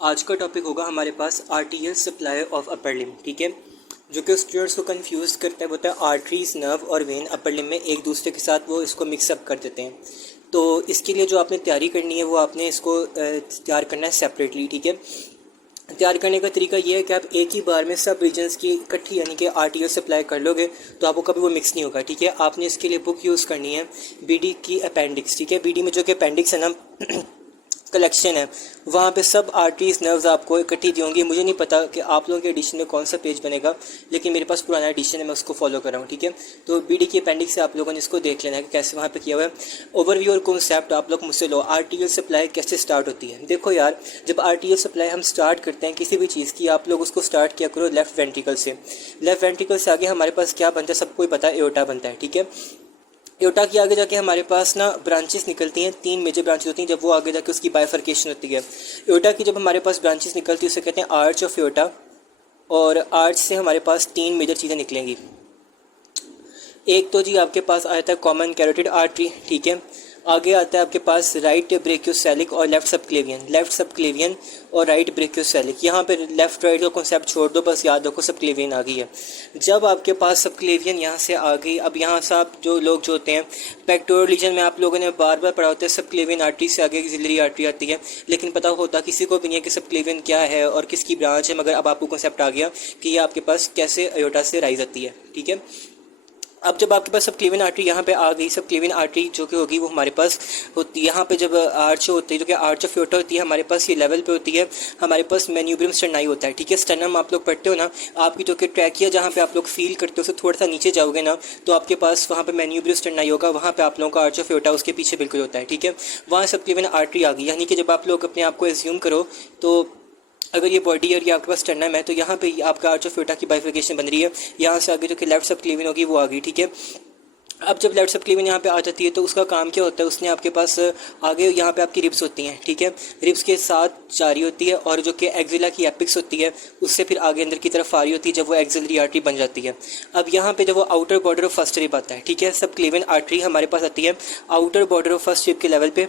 आज का टॉपिक होगा हमारे पास arterial supply of upper limb. ठीक है, जो कि स्टूडेंट्स को कंफ्यूज करता है, होता है आर्टरीज, नर्व और वेन अपर लिम्ब में एक दूसरे के साथ वो इसको मिक्सअप कर देते हैं। तो इसके लिए जो आपने तैयारी करनी है वो आपने इसको तैयार करना है सेपरेटली। ठीक है, तैयार करने का तरीका ये है कि आप एक ही बार में सब रीजन्स की इकट्ठी यानी कि आर्टीरियल सप्लाई कर लोगे तो आपको कभी वो मिक्स नहीं होगा। ठीक है, आपने इसके लिए बुक यूज़ करनी है बीडी की अपेंडिक्स। ठीक है, बीडी में जो कि अपेंडिक्स है ना कलेक्शन है, वहाँ पे सब आर्टरीज नर्व्स आपको इकट्ठी दी होंगी। मुझे नहीं पता कि आप लोगों के एडिशन में कौन सा पेज बनेगा, लेकिन मेरे पास पुराना एडिशन है, मैं उसको फॉलो कर रहा हूँ। ठीक है, तो बीडी की अपेंडिक्स से आप लोगों ने इसको देख लेना है कि कैसे वहाँ पे किया हुआ है। ओवरव्यू और कॉन्सेप्ट आप लोग मुझसे लो। आर्टीरियल सप्लाई कैसे स्टार्ट होती है? देखो यार, जब आर्टीरियल सप्लाई हम स्टार्ट करते हैं किसी भी चीज़ की, आप लोग उसको स्टार्ट किया करो लेफ्ट वेंट्रिकल से। लेफ्ट वेंट्रिकल से आगे हमारे पास क्या बनता है, सबको ही पता है, एओर्टा बनता है। ठीक है, एओर्टा के आगे जाके हमारे पास ना ब्रांचेस निकलती हैं, 3 मेजर ब्रांचेस होती हैं। जब वो आगे जाके उसकी बाइफर्केशन होती है, एओर्टा की जब हमारे पास ब्रांचेस निकलती है उसे कहते हैं आर्च ऑफ एओर्टा। और आर्च से हमारे पास 3 मेजर चीज़ें निकलेंगी। एक तो जी आपके पास आता है कॉमन कैरोटिड आर्टरी। ठीक है, आगे आता है आपके पास राइट ब्रेकियोसेलिक और लेफ्ट सबक्लेवियन और राइट ब्रेकियोसेलिक। यहाँ पे लेफ्ट राइट का कॉन्सेप्ट छोड़ दो, बस याद रखो सबक्लेवियन आ गई है। जब आपके पास सबक्लेवियन यहाँ से आ गई, अब यहाँ से आप जो लोग जो होते हैं पेक्टोरल रीजन में, आप लोगों ने बार बार पढ़ा होता है सबक्लेवियन आर्टरी से आगे एक्सिलरी आर्टरी आती है, लेकिन पता होता किसी को भी नहीं है कि सबक्लेवियन क्या है और किसकी ब्रांच है। मगर अब आपको कॉन्सेप्ट आ गया कि ये आपके पास कैसे एओर्टा से राइज आती है। ठीक है, अब जब आपके पास सबक्लेवियन आर्टरी यहाँ पे आ गई, सबक्लेवियन आर्टरी जो कि होगी वो हमारे पास होती है यहाँ पे, जब आर्च होती है जो कि आर्च ऑफ एओर्टा होती है हमारे पास, ये लेवल पे होती है। हमारे पास मैन्यूब्रियम स्टर्नाई होता है। ठीक है, स्टर्नम आप लोग पढ़ते हो ना, आपकी जो कि ट्रैकिया जहाँ पे आप लोग फील करते हो उससे थोड़ा सा नीचे जाओगे ना तो आपके पास वहाँ पे मैन्यूब्रियम स्टर्नाई होगा, वहाँ पे आप लोगों का आर्च ऑफ एओर्टा उसके पीछे बिल्कुल होता है। ठीक है, वहाँ सबक्लेवियन आर्टरी आ गई, यानी कि जब आप लोग अपने आप को एज्यूम करो तो अगर ये बॉडी और ये आपके पास स्टर्नम है तो यहाँ पे आपका आर्च ऑफ एओर्टा की बाइफिकेशन बन रही है। यहाँ से आगे जो कि लेफ्ट सबक्लेवियन होगी वो आ गई। ठीक है, अब जब लेफ्ट सबक्लेवियन यहाँ पे आ जाती है तो उसका काम क्या होता है, उसने आपके पास आगे यहाँ पे आपकी रिब्स होती हैं। ठीक है, रिब्स के साथ जारी होती है और जो कि एक्जिला की एपिक्स होती है उससे फिर आगे अंदर की तरफ आ रही होती है, जब वो एक्सिलरी आर्टरी बन जाती है। अब यहाँ पे जब वो outer border of first rib आता है, ठीक है, सबक्लेवियन आर्टरी हमारे पास आती है outer border of first rib के लेवल पे।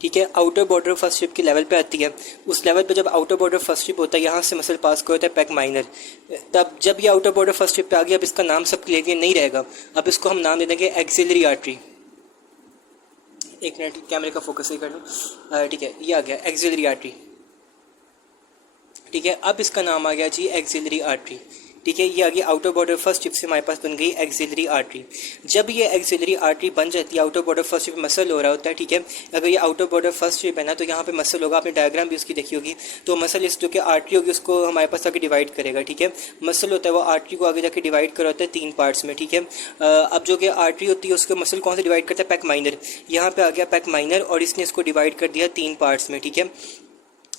ठीक है, आउटर बॉर्डर फर्स्ट शिप के लेवल पे आती है। उस लेवल पे जब आउटर बॉर्डर फर्स्ट शिप होता है, यहाँ से मसल पास होता है पैक माइनर। तब जब ये आउटर बॉर्डर फर्स्ट शिप पे आ गया, अब इसका नाम सबक्लेवियन नहीं रहेगा, अब इसको हम नाम दे देंगे एक्सिलरी आर्टरी। एक मिनट कैमरे का फोकस ही कर लो। ठीक है, ये आ गया एक्सिलरी आर्टरी। ठीक है, अब इसका नाम आ गया जी एक्सिलरी आर्टरी। ठीक है, ये आगे आउटर बॉर्डर फर्स्ट शिप से हमारे पास बन गई एक्सिलरी आर्टरी। जब ये एक्सिलरी आर्टरी बन जाती है, outer border first ship muscle हो रहा होता है। ठीक है, अगर ये आउटर बॉर्डर फर्स्ट शिप है ना तो यहाँ पे मसल होगा, आपने डायग्राम भी उसकी देखी होगी। तो मसल इस जो कि आर्टरी होगी उसको हमारे पास आगे डिवाइड करेगा। ठीक है, मसल होता है वो आर्टरी को आगे जाके डिवाइड कर होता है 3 पार्ट्स में। ठीक है, अब जो कि आर्टरी होती है उसको मसल कौन से डिवाइड करता है, पैक माइनर। यहाँ पे आ गया पैक माइनर और इसने इसको डिवाइड कर दिया 3 पार्ट्स में। ठीक है,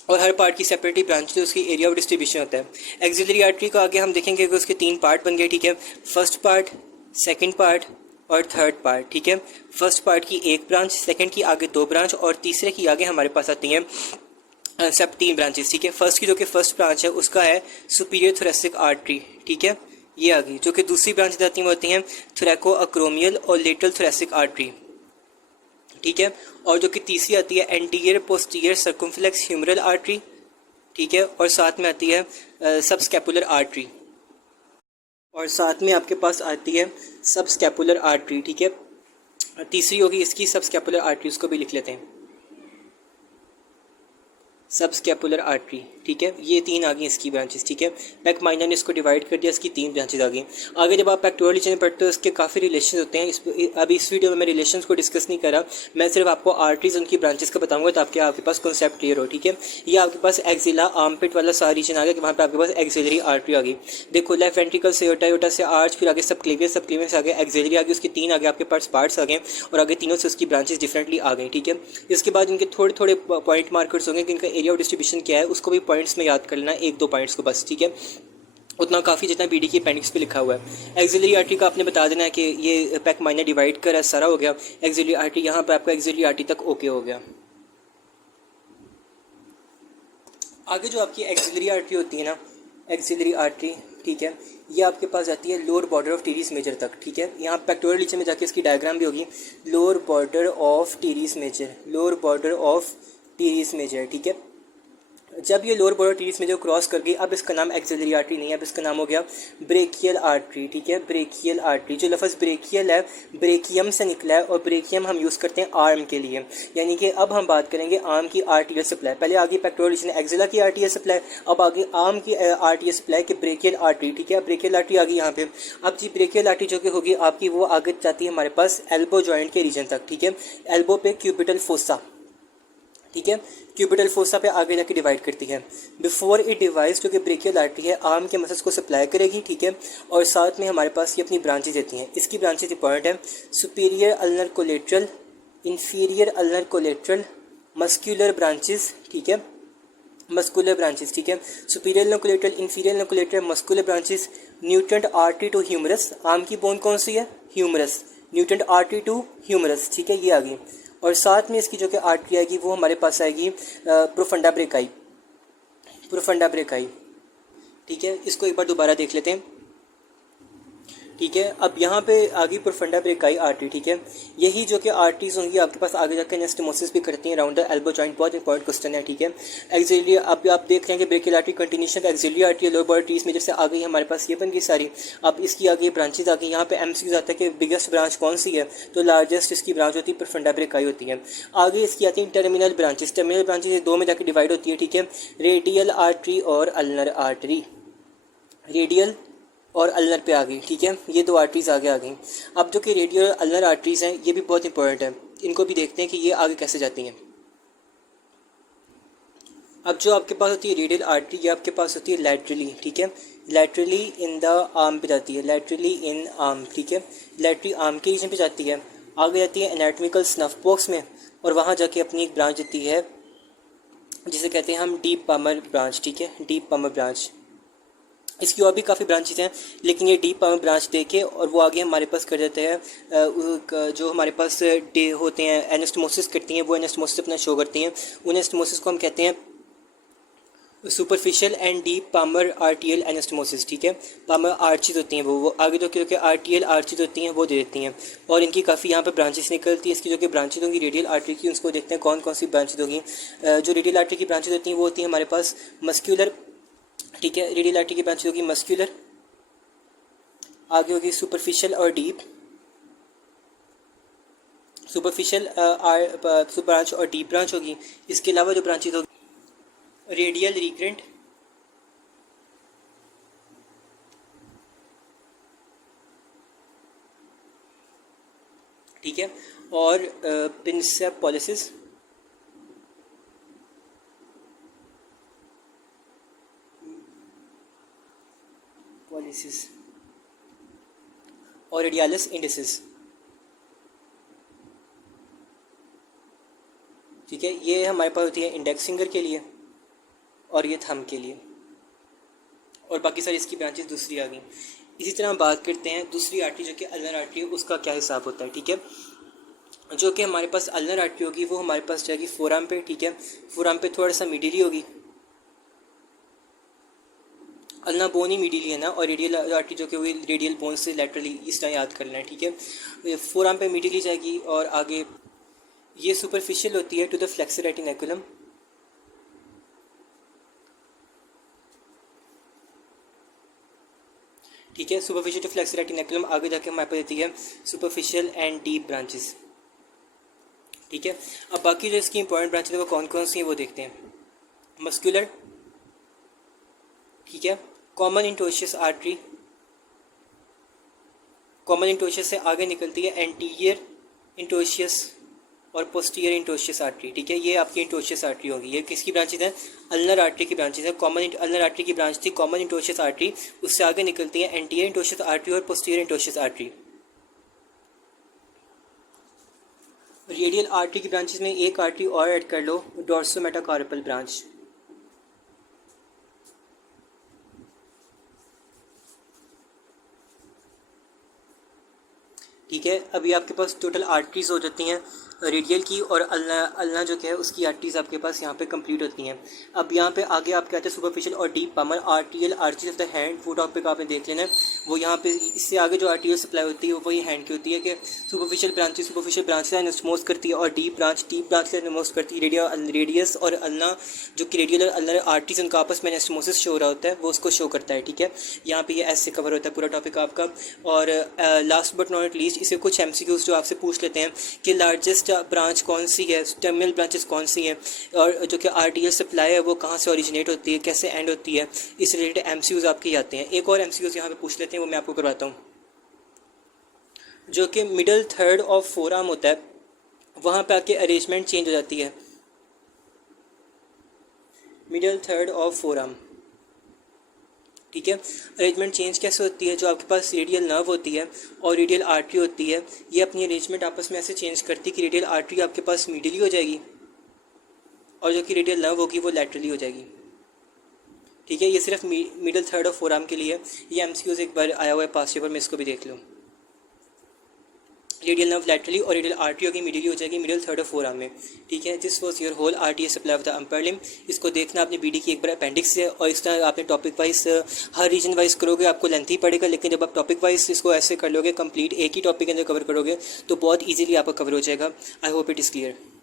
और हर पार्ट की सेपरेटली ब्रांच है, उसकी एरिया ऑफ डिस्ट्रीब्यूशन होता है। एक्सिलरी आर्टरी को आगे हम देखेंगे कि उसके 3 पार्ट बन गए। ठीक है, फर्स्ट पार्ट, सेकंड पार्ट और थर्ड पार्ट। ठीक है, फर्स्ट पार्ट की 1 ब्रांच, सेकंड की आगे 2 ब्रांच और तीसरे की आगे हमारे पास आती हैं सब 3 ब्रांचेस। ठीक है, फर्स्ट की जो कि फर्स्ट ब्रांच है उसका है सुपीरियर थोरेसिक आर्टरी। ठीक है, ये आ गई। जो कि दूसरी ब्रांच आती हैं वो होती हैं थोरैको अक्रोमियल और लेटरल थोरेसिक आर्टरी। ठीक है, और जो कि तीसरी आती है anterior posterior circumflex humeral artery. ठीक है, और साथ में आती है सबस्कैपुलर आर्टरी, और साथ में आपके पास आती है सबस्कैपुलर आर्टरी। ठीक है, तीसरी होगी इसकी सबस्कैपुलर आर्टरी, उसको भी लिख लेते हैं सबस्कैपुलर आर्टरी। ठीक है, ये 3 आ गई इसकी ब्रांचेस। ठीक है, पैक माइनर ने इसको डिवाइड कर दिया, इसकी 3 ब्रांचेस आ गई। आगे जब आप पेक्टोरल रीजन में पढ़ते हो इसके काफ़ी रिलेशन होते हैं। अभी इस वीडियो में मैं रिलेशंस को डिस्कस नहीं कर रहा, मैं सिर्फ आपको आर्टरीज उनकी ब्रांचेस का बताऊंगा ताकि आपके पास कॉन्सेप्ट क्लियर हो। ठीक है, ये आपके पास एक्जिला आर्मपिट वाला सारा रीजन आ गया कि वहाँ पर आपके पास एक्सिलरी आर्टरी आ गई। देखो, लेफ्ट वेंट्रिकल से एओर्टा से आर्च, फिर आगे सबक्लेवियन से आगे एक्सिलरी आ गई, उसकी 3 आगे आपके पास पार्ट्स आ गए और आगे तीनों से उसकी ब्रांचेस डिफरेंटली आ गई। ठीक है, इसके बाद इनके थोड़े थोड़े पॉइंट मार्कर्स होंगे कि इनका एरिया ऑफ डिस्ट्रीब्यूशन क्या है, उसको भी पॉइंट्स में याद कर लेना, 1-2 पॉइंट्स को बस। ठीक है, उतना काफ़ी जितना बीडी की अपेंडिक्स पे लिखा हुआ है। एक्सिलरी आर्टरी का आपने बता देना है कि ये पैक माइनर डिवाइड कर सारा हो गया। एक्सिलरी आर्टरी यहाँ पे आपका एक्सिलरी आर्टरी तक ओके हो गया। आगे जो आपकी एक्सिलरी आर्टरी होती है ना, एक्सिलरी आर्टरी ठीक है, ये आपके पास जाती है lower border of teres major तक। ठीक है, यहाँ पेक्टोरल रीजन में जाके इसकी डायग्राम भी होगी, lower border of teres major, lower border of teres major. ठीक है, जब ये lower border teres major cross कर गई, अब इसका नाम एक्सिलरी आर्टरी नहीं है, अब इसका नाम हो गया ब्रेकियल आर्टरी। ठीक है, ब्रेकियल आर्टरी। जो लफ्ज़ ब्रेकियल है ब्रेकियम से निकला है, और ब्रेकियम हम यूज़ करते हैं आर्म के लिए, यानी कि अब हम बात करेंगे आर्म की आर्टियल सप्लाई। पहले आगे पेक्टोरल रीजन एक्सिला की आर्टियल सप्लाई, अब आगे आर्म की आर्टियल सप्लाई की ब्रेकियल आर्टरी। ठीक है, ब्रेकियल आर्टरी आ गई यहाँ पे। अब जी ब्रेकियल आर्टरी जो कि होगी आपकी, वो आगे जाती है हमारे पास एल्बो जॉइंट के रीजन तक। ठीक है, एल्बो पे क्यूबिटल फोसा। ठीक है, क्यूबिटल फोसा पे आगे जाके डिवाइड करती है। बिफोर इट डिवाइस, जो कि ब्रेकियल आर्टरी है, आर्म के मसल्स को सप्लाई करेगी। ठीक है, और साथ में हमारे पास ये अपनी ब्रांचेज देती हैं। इसकी ब्रांचेज इंपॉर्टेंट है, superior ulnar collateral, inferior ulnar collateral, muscular branches. ठीक है, मस्कुलर ब्रांचेस। ठीक है, superior ulnar collateral, inferior ulnar collateral, muscular branches, nutrient artery to humerus. Arm की बोन कौन सी है? Humerus, nutrient artery to humerus. ठीक है, ये आ गई। और साथ में इसकी जो कि आर्टरी आएगी वो हमारे पास आएगी प्रोफंडा ब्रेकाई, प्रोफंडा ब्रेकाई। ठीक है, इसको एक बार दोबारा देख लेते हैं। ठीक है, अब यहाँ पे आगे प्रोफंडा ब्रेकाई आर्टरी। ठीक है, यही जो कि आर्टरीज होंगी आपके पास आगे जाकर एनास्टोमोसिस भी करती हैं अराउंड द एल्बो जॉइंट। बहुत इंपॉर्टेंट क्वेश्चन है। ठीक है, एक्सिलरी, अब आप देख रहे हैं कि ब्रेकियल आर्टरी कंटिन्यूशन का axillary artery lower border teres major से आ गई हमारे पास, ये बन गई सारी। अब इसकी आगे ब्रांचेज आ गई। यहाँ पे एमसीक्यूज आता है कि बिगेस्ट ब्रांच कौन सी है, तो लार्जेस्ट इसकी ब्रांच होती है प्रोफंडा ब्रेकाई होती है। आगे इसकी आती है टर्मिनल ब्रांचेस। टर्मिनल ब्रांचेस दो में जाकर डिवाइड होती है। ठीक है, रेडियल आर्टरी और अल्नर आर्टरी, रेडियल और अल्नर पे आ गई। ठीक है, ये दो आर्टरीज आगे आ गई। अब जो कि रेडियल और अल्नर आर्टरीज हैं, ये भी बहुत इंपॉर्टेंट है, इनको भी देखते हैं कि ये आगे कैसे जाती हैं। अब जो आपके पास होती है रेडियल आर्टरी, ये आपके पास होती है लैटरली। ठीक है, लैटरली इन द आर्म पे जाती है, लैटरली इन आर्म। ठीक है, लैटरली आर्म के रीजन पे जाती है, आगे जाती है एनाटॉमिकल स्नफ बॉक्स में, और वहाँ जाके अपनी एक ब्रांच देती है जिसे कहते हैं हम डीप पामर ब्रांच। ठीक है, डीप पामर ब्रांच। इसकी और भी काफ़ी ब्रांचेज हैं, लेकिन ये डीप पामर ब्रांच देके और वो आगे हमारे पास कर देते हैं जो हमारे पास डे होते हैं एनास्टोमोसिस करती हैं, वो एनास्टोमोसिस अपना शो करती हैं। उन एनास्टोमोसिस को हम कहते हैं superficial and deep palmar arterial anastomosis. ठीक है, पामर आर्चीज होती हैं वो आगे जो कि आर्टियल आर्चीज होती हैं वो दे देती हैं, और इनकी काफ़ी यहाँ पे ब्रांचेस निकलती हैं। इसकी जो कि ब्रांचेज होंगी रेडियल आर्टरी की, उसको देखते हैं कौन कौन सी ब्रांचेज होंगी। जो रेडियल आर्टरी की ब्रांचेज होती हैं वो होती हैं हमारे पास मस्क्यूलर। ठीक है, रेडियल आर्टरी की ब्रांचेज होगी मस्क्यूलर, आगे होगी सुपरफिशियल और डीप, सुपरफिशियल ब्रांच और डीप ब्रांच होगी। इसके अलावा जो ब्रांचेज होगी रेडियल रिकरेंट, ठीक है, और प्रिंसेप पॉलिसिस, पॉलिसिस, और रेडियालिस इंडिसिस। ठीक है, ये हमारे पास होती है इंडेक्स फिंगर के लिए और ये थंब के लिए, और बाकी सारी इसकी ब्रांचेस दूसरी आ गई। इसी तरह हम बात करते हैं दूसरी आर्टरी जो कि अल्नर आर्टरी है, उसका क्या हिसाब होता है। ठीक है, जो कि हमारे पास अल्नर आर्टरी होगी वो हमारे पास जाएगी फोराम पे। ठीक है, फोराम पे थोड़ा सा मिडिली होगी, अल्ना बोन ही मिडिली है ना, और रेडियल आर्टरी जो कि हुई रेडियल बोन से लैटरली, इस तरह याद कर लेना है। ठीक है, फोराम पे मिडिली जाएगी, और आगे ये सुपरफिशियल होती है टू द फ्लेक्सर रेटिनैकुलम। ठीक है, सुपरफिशियल टू फ्लेक्सर रेटिनैकुलम, आगे जाके हमारे पास देती है सुपरफिशियल एंड डीप ब्रांचेस। ठीक है, अब बाकी जो इसकी इंपॉर्टेंट ब्रांचेस है वो कौन कौन सी हैं वो देखते हैं। मस्कुलर, ठीक है, कॉमन इंटोशियस आर्टरी, कॉमन इंटोशियस से आगे निकलती है एंटीरियर इंटोशियस और पोस्टीरियर इंटोशियस आर्टरी। ठीक है, ये आपकी इंटोशियस आर्टरी होगी। ये किसकी ब्रांचेज है? अल्नर आर्टरी की ब्रांचेज है। कॉमन अल्नर आर्टरी की ब्रांच थी कॉमन इंटोशियस आर्टरी, उससे आगे निकलती है एंटीरियर इंटोशियस आर्टरी और पोस्टीरियर इंटोशियस आर्टरी। रेडियल आर्टरी की ब्रांचेज में एक आर्टरी और ऐड कर लो, डोर्सोमेटाकार्पल ब्रांच। ठीक है। अभी आपके पास टोटल आर्टरीज हो जाती हैं रेडियल की, और अल्ना जो क्या है उसकी आर्टरीज आपके पास यहाँ पे कंप्लीट होती हैं। अब यहाँ पे आगे आपके आते हैं सुपरफिशियल और deep palmar arterial arteries of the hand. वो टॉपिक आपने देख लेना है। वो यहाँ पे इससे आगे जो आर्टियल सप्लाई होती है वो वही हैंड की होती है कि सुपरफिशियल ब्रांचेस एनस्मोस करती है, और डीप ब्रांच एनस्मोस करती है रेडियस और अल्ना, जो कि रेडियल और अल्नर आर्टरीज उनका आपस में एनास्टोमोसिस शो हो रहा होता है, वो उसको शो करता है। ठीक है, यहाँ पे ये ऐसे कवर होता है पूरा टॉपिक आपका। और लास्ट बट नॉट लीस्ट इसे कुछ एमसीक्यूज जो आपसे पूछ लेते हैं कि लार्जेस्ट ब्रांच कौन सी है, टर्मिनल ब्रांचेस कौन सी हैं, और जो कि आरटीएल सप्लाई है वो कहाँ से ओरिजिनेट होती है, कैसे एंड होती है, इस रिलेटेड एमसीक्यूज आपके आते हैं। एक और एमसीक्यूज यहाँ पे पूछ लेते हैं, वो मैं आपको करवाता हूँ। जो कि मिडल थर्ड ऑफ फोरआर्म होता है, वहाँ पे आके अरेंजमेंट चेंज हो जाती है। मिडल थर्ड ऑफ फोरआर्म, ठीक है, अरेंजमेंट चेंज कैसे होती है? जो आपके पास रेडियल नर्व होती है और रेडियल आर्टरी होती है, ये अपनी अरेंजमेंट आपस में ऐसे चेंज करती है कि रेडियल आर्टरी आपके पास मीडियली हो जाएगी और जो कि रेडियल नर्व होगी वो लैटरली हो जाएगी। ठीक है, ये सिर्फ मिडल थर्ड ऑफ फोरआर्म के लिए। ये एमसीक्यूज एक बार आया हुआ है पास्ट पेपर में, इसको भी देख लो। रेडियल नर्व लैटरली और रेडियल आर्टरी होगी मीडियली हो जाएगी मिडल थर्ड ऑफ फोरआर्म में। ठीक है, this was your whole arterial supply of the upper limb. इसको देखना आपने बीडी की एक बार अपेंडिक्स है, और इस तरह आपने टॉपिक वाइज हर रीजन वाइज करोगे आपको लेंथी पड़ेगा, लेकिन जब आप टॉपिक वाइज इसको ऐसे कर लोगे कंप्लीट एक ही टॉपिक के अंदर कवर करोगे तो बहुत ईजिली आपका कवर हो जाएगा। I hope it is clear.